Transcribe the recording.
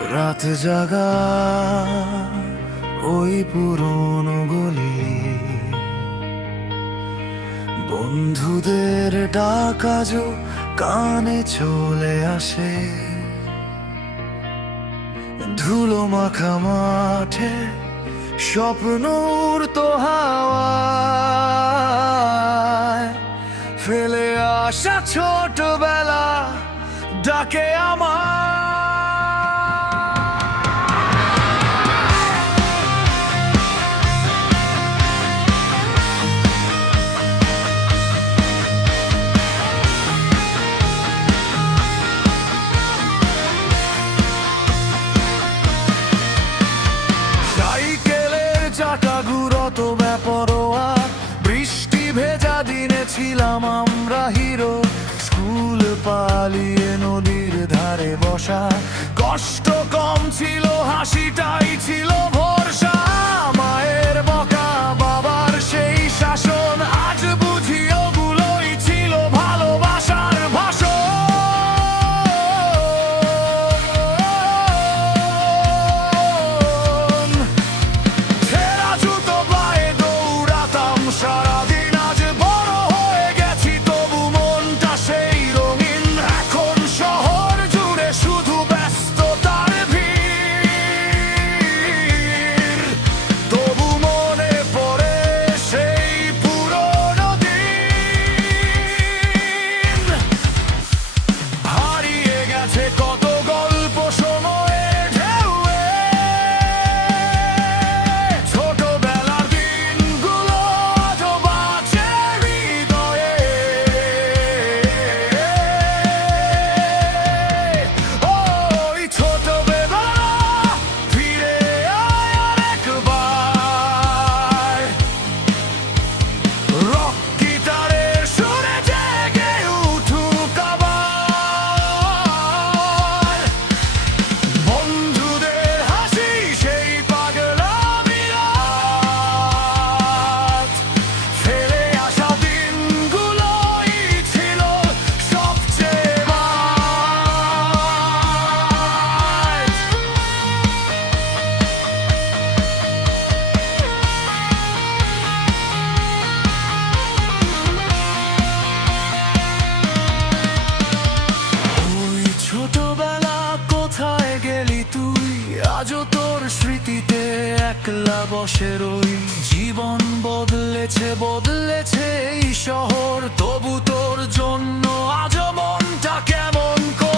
রাত জাগা ওই পুরনো গলি, বন্ধুদের ডাক আজও কানে চলে আসে। ধুলো মাখা মাঠে স্বপ্ন উড়তো হাওয়ায়, ফেলে আসা ছোটবেলা ডাকে আমার। সাইকেলের চাকা ঘুরতো বেপরোয়া, বৃষ্টি ভেজা দিনে ছিলাম আমরা হিরো। স্কুল পালিয়ে নদীর ধারে বসা, কষ্ট কম ছিল, হাসিটাই ছিল ভরসা। মায়ের বকা, বাবার সেই শাসন, আজ বুঝি ওগুলোই ছিল ভালোবাসার ভাষণ। ছেঁড়া জুতো পায়ে দৌড়াতাম সারাদিন, আজ বড় হয়ে গেছি তবু মনটা সেই রঙিন। এখন শহর জুড়ে শুধু ব্যস্ততার ভিড়, তবু মনে পড়ে সেই পুরনো দিন। হারিয়ে গেছে কত গল্প সময়ের ঢেউয়ে, ছোটবেলার দিনগুলো আজও বাঁচে হৃদয়ে। ওই ছোটবেলা ফিরে আয় আরেকবার, রক গিটারের সুরে জেগে উঠুক আবার। বন্ধুদের হাসি সেই পাগলামি রাত, ফেলে আসা দিনগুলোই ছিল সবচেয়ে মাছ। ওই ছোটবেলা কোথায় গেলি তুই? আজও তোর স্মৃতিতে একলা বসে রই। জীবন বদলেছে বদলেছে এই শহর, তবু তোর জন্য আজও মনটা কেমন করে।